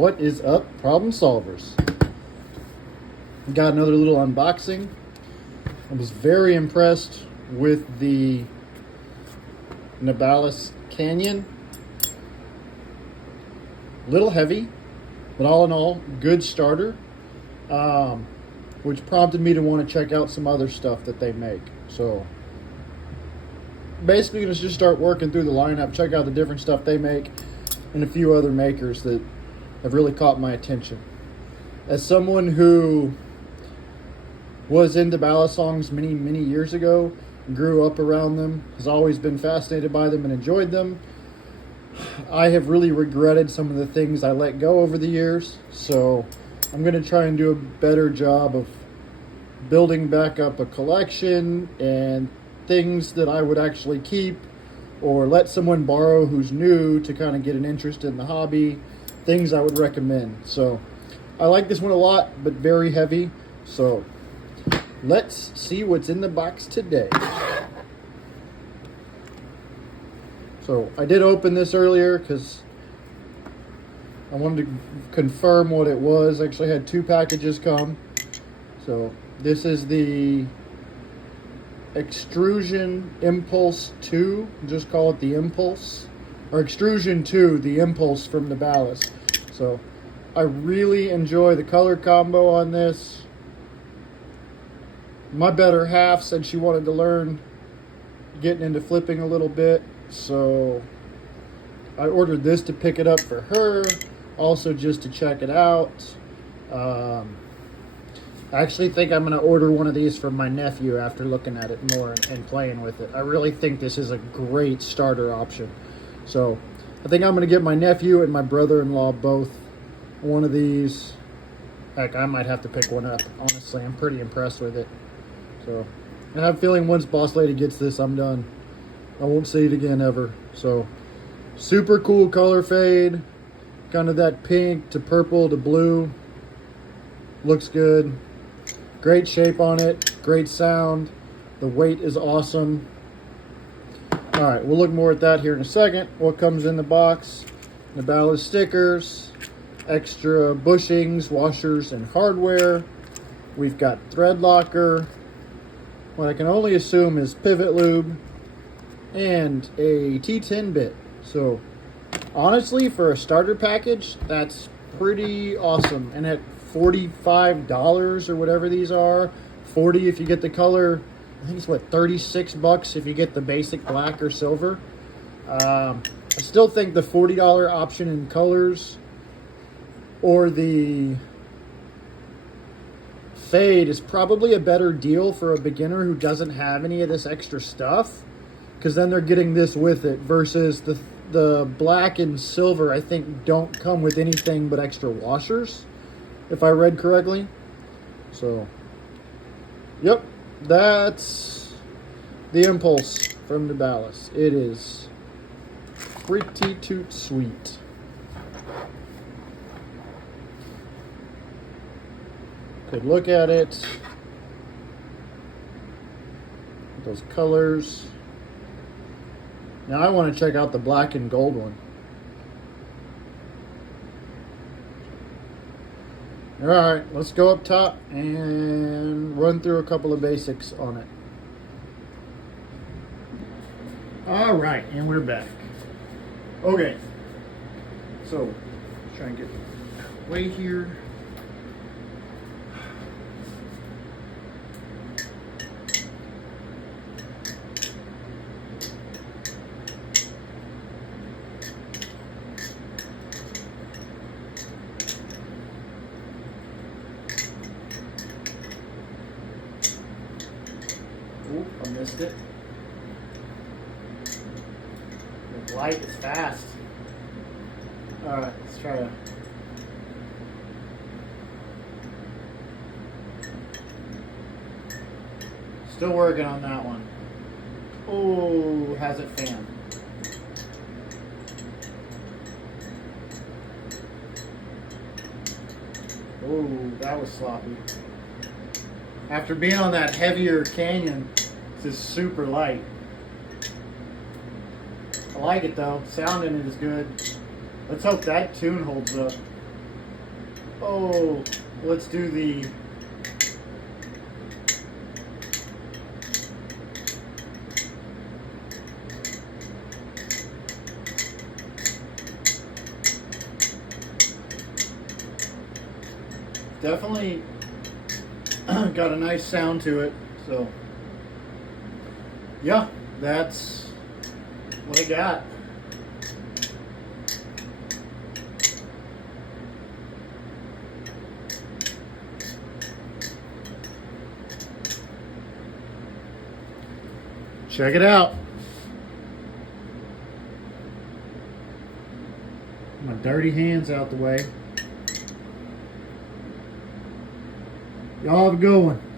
What is up, problem solvers? Got another little unboxing. I was very impressed with the Nabalis Canyon. Little heavy, but all in all, good starter. Which prompted me to want to check out some other stuff that they make. So basically, let's just start working through the lineup, check out the different stuff they make, and a few other makers that have really caught my attention. As someone who was into Balisongs many years ago, grew up around them, has always been fascinated by them and enjoyed them, I have really regretted some of the things I let go over the years. So I'm going to try and do a better job of building back up a collection and things that I would actually keep or let someone borrow who's new to kind of get an interest in the hobby. Things I would recommend. So I like this one a lot, but very heavy. So let's see what's in the box today. So I did open this earlier because I wanted to confirm what it was. I actually had two packages come. So this is the Extrusion Impulse 2. Just call it the Impulse. Or Extrusion 2, the Impulse from Nabalis. So I really enjoy the color combo on this. My better half said she wanted to learn getting into flipping a little bit. So I ordered this to pick it up for her. Also just to check it out. I actually think I'm going to order one of these for my nephew after looking at it more and playing with it. I really think this is a great starter option. So I think I'm going to get my nephew and my brother-in-law both one of these. Heck, I might have to pick one up. Honestly, I'm pretty impressed with it. So I have a feeling once Boss Lady gets this, I'm done. I won't see it again ever. So super cool color fade. Kind of that pink to purple to blue. Looks good. Great shape on it. Great sound. The weight is awesome. Alright, we'll look more at that here in a second. What comes in the box? Nabalis stickers, extra bushings, washers, and hardware. We've got thread locker, what I can only assume is pivot lube, and a T10 bit. So, honestly, for a starter package, that's pretty awesome. And at $45 or whatever these are, $40 if you get the color, I think it's what, $36 if you get the basic black or silver. I still think the $40 option in colors or the fade is probably a better deal for a beginner who doesn't have any of this extra stuff, because then they're getting this with it versus the black and silver I think don't come with anything but extra washers, if I read correctly. So, yep. That's the Impulse from Nabalis. It is pretty toot sweet. Good look at it. Those colors. Now I want to check out the black and gold one. Alright, let's go up top and run through a couple of basics on it. Alright, and we're back. Okay, so let's try and get away here. Oop, I missed it. The light is fast. Alright, let's try to. Still working on that one. Oh, has it fanned? Oh, that was sloppy. After being on that heavier canyon, this is super light. I like it though. Sound in it is good. Let's hope that tune holds up. Oh, let's do the definitely got a nice sound to it. So yeah, that's what I got. Check it out. My dirty hands out the way. Y'all have a good one.